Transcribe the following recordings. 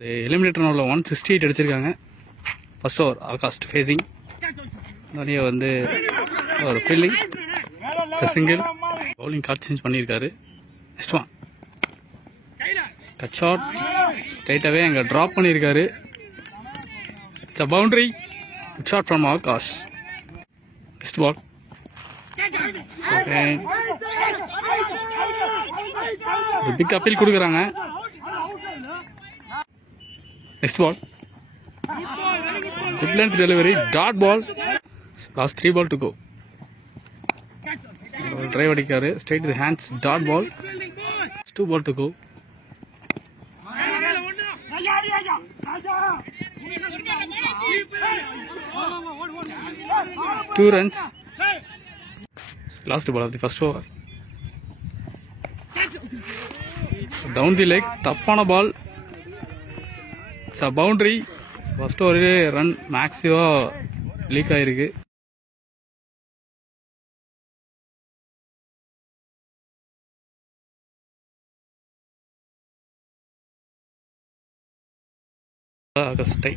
Eliminator ஓவரில் 168 அடிச்சிருக்காங்க. First over ஆகாஸ்ட் facing நிறைய வந்து ஒரு fielding single bowling card change பண்ணியிருக்காரு. நெக்ஸ்ட் ஒன் கட் ஷாட் ஸ்ட்ரைட்டாகவே அங்கே ட்ராப் பண்ணியிருக்காரு. It's a boundary. Good shot from Akash. Next ball big appeal கொடுக்குறாங்க. Next ball good length delivery dot ball. Last 3 ball to go. Drive அடிக்காரு straight the hands dot ball. 2 ball to go. Two runs. Last ball of the first over. Down the leg, தப்பான ball. It's a boundary. First over run maximum leak ஆயிருக்கு. ஆகஸ்டை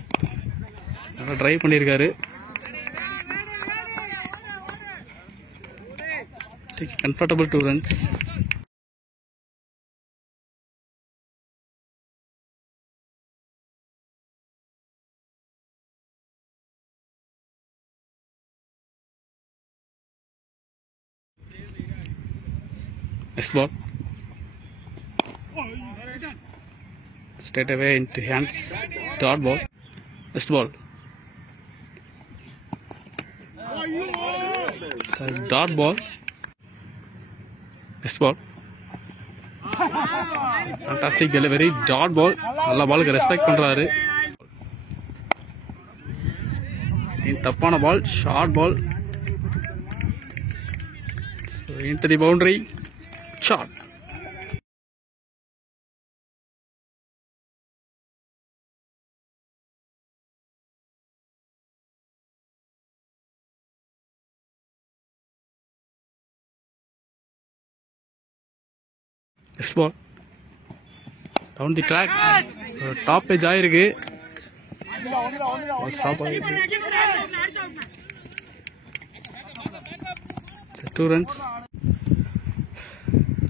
நல்லா drive பண்ணியிருக்காரு. Comfortable 2 runs. Next ball straight away into hands dot ball. Next ball dot ball. Next ball fantastic delivery dot ball. நல்ல பாலுக்கு respect பண்றாரு. தப்பான ball short ball. into the boundary shot. Next ball down the track. Top edge ஆயிருக்கு. Stop ஆயிருக்கு. 2 runs.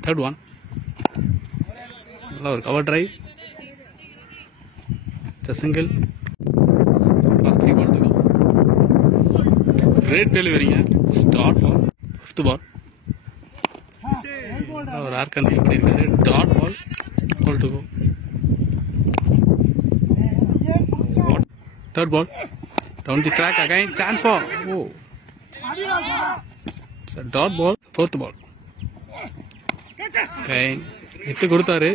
Third one நல்ல ஒரு cover drive. It's a single. Last 3 ball to go. Great delivery. Start ball. 5th ball ஒரு ஆர்கன் ஹீல் பண்ணியிருக்காரு. Dot ball. Ball to go. Third ball down the track again. Chance for it's a dot ball. 4th ball again எத்து கொடுத்தாரு.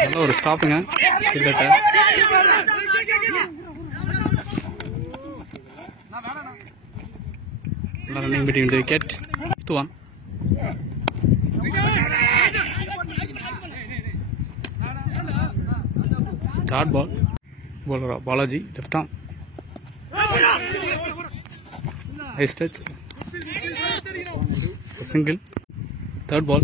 நல்ல ஒரு ஸ்டாப்புங்க. இல்லட்ட running between the wicket. 5th one start ball. Bowler Balaji left arm. Nice touch. It's a single. Third ball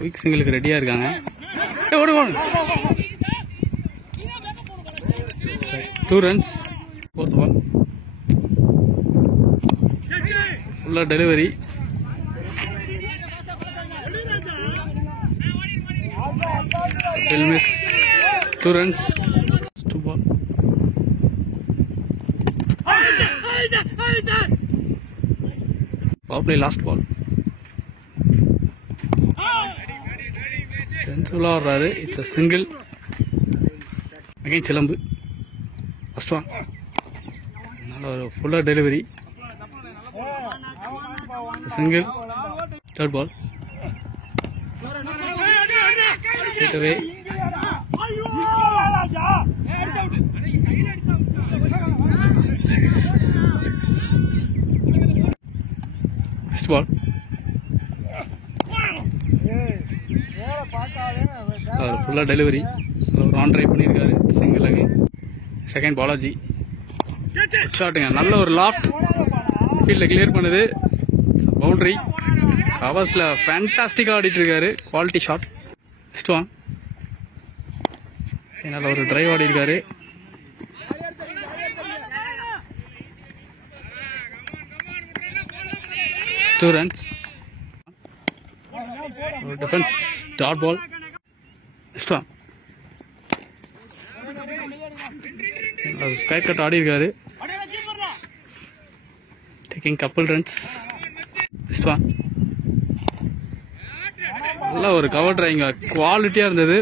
weak single க்கு ரெடியா இருக்காங்க. ஓடு ஓடு. 2 runs. 4th ball full delivery. Will miss. 2 runs. 2 ball. Power play last ball. Sensible ஆடுறாரு. It's a single. Again சிலம்பு. First one நல்ல ஒரு full delivery. Single. Third ball straight away. Next ball full delivery. Run try பண்ணியிருக்காரு. Single again. Second Balaji ஷாட்டுங்க. நல்ல ஒரு loft ஃபீல்டில் clear பண்ணுது. பவுண்டரி. கவர்ஸ்ல ஃபேண்டாஸ்டிக்கா ஆடிட்டு இருக்காரு. Quality shot. Next one. நல்ல ஒரு டிரைவ் ஆடி இருக்காரு. Two runs. Defense dot ball. Next one. Sky cut ஆடி இருக்காரு. Taking couple runs. Next one. நல்ல ஒரு கவர் டிரைவிங் குவாலிட்டியா இருந்தது.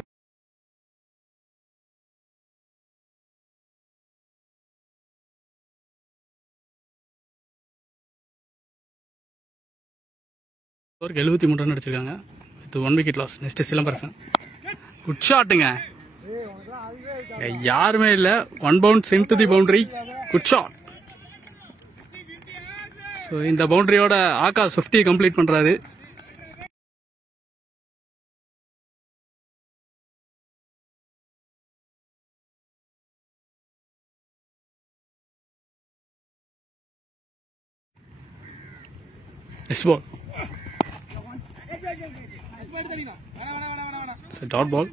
ஒரு 73 ரன் அடிச்சிருக்காங்க. இது 1 wicket loss. Next Silambarasan. Good ஷாட்டுங்க. யாருமே இல்ல. 1 bounce into the boundary. Good shot. So இந்த பவுண்டரியோட ஆகாஷ் 50 கம்ப்ளீட் பண்றாரு. Next ball. It's a dot ball.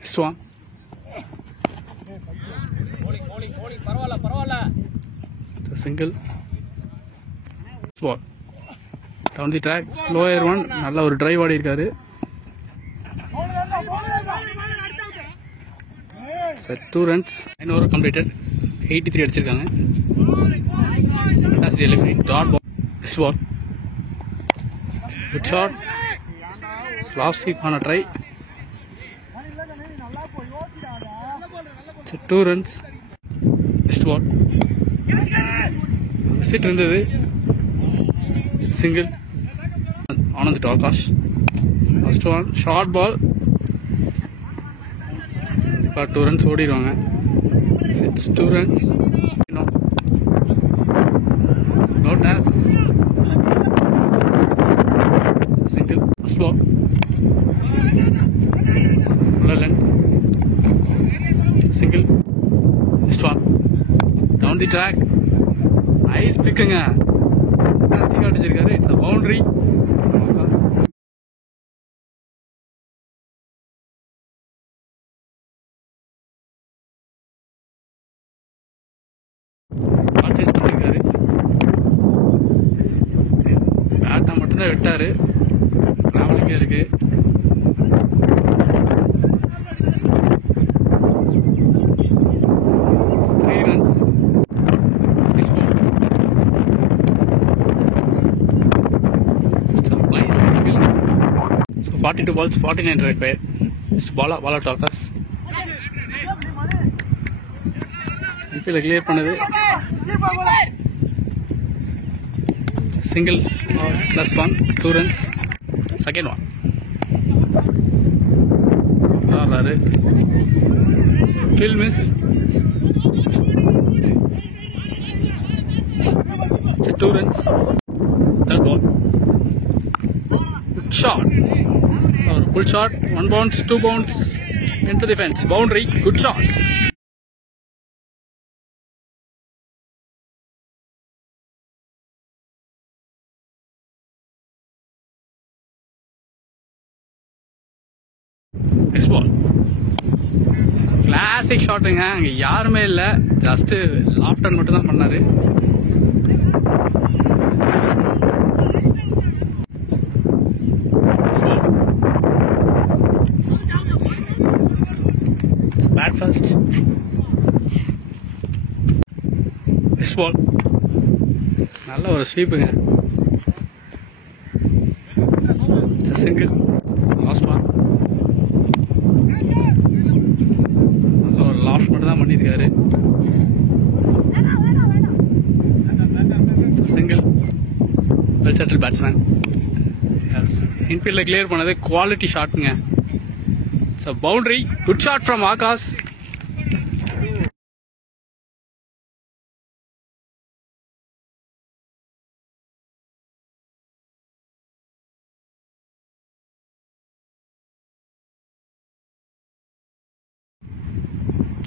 Next one. It's a single. Next ball. Down the track. Slower one. நல்ல ஒரு டிரைவ் ஆடி இருக்காரு. Set 2 runs. 9 over completed. 83 அடிச்சிருக்காங்க. Fantastic delivery. Dot ball. Next ball. Good shot. Slavsky on a try. So 2 runs. Next ball. Sit இருந்தது. Single. On the Akash. First one. Short ball. இப்போ 2 runs ஓடிடுவாங்க. It's 2 runs. No task. Single. First ball. Full length. Single. Next one. Down the track. Nice picking. Fantastic அடிச்சிருக்காரு. It's a boundary. Change பண்ணிருக்காரு. பேட்டை மட்டும்தான் விட்டாரு. டிராவலிங்கே இருக்கு. So 42 balls, 49 required. It's ball tossers. இப்பல clear பண்ணது. Single plus 1, 2 runs. Second one. Field miss. It's a 2 runs. Third ball. Good shot. Full shot. 1 bounce, 2 bounce into the fence. Boundary. Good shot. Next ball. Classic shotங்க. அங்க யாருமே இல்ல. Just laughter மட்டும் தான் பண்ணாரு. Bat first. Next ball. நல்ல ஒரு ஸ்வீப்புங்க. It's a single. Last one. Loft மட்டும் தான் பண்ணியிருக்காரு. சிங்கிள். Well settle batsman. இன்ஃபீல்டில் கிளியர் பண்ணது குவாலிட்டி ஷாட்டுங்க. It's a boundary. Good shot from Akash.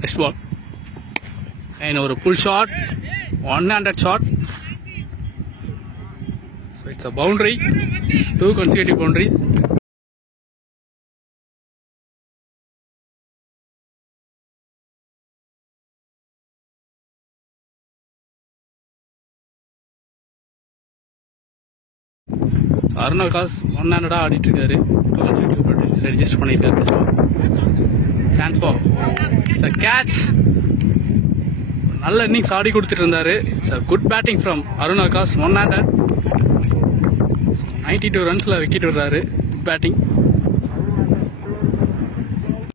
Next ball. And over a pull shot, one-handed shot. So it's a boundary, 2 consecutive boundaries. So Arun Akash one-handed ஆடிட்டு இருக்காரு. 2 consecutive boundaries register பண்ணியிருக்காரு. Chance for it's a catch. நல்ல innings ஆடி கொடுத்துட்டு இருந்தாரு. It's a good batting from Arun Akash, one-handed. 92 ரன்ஸ்ல wicket விடுறாரு. Good batting.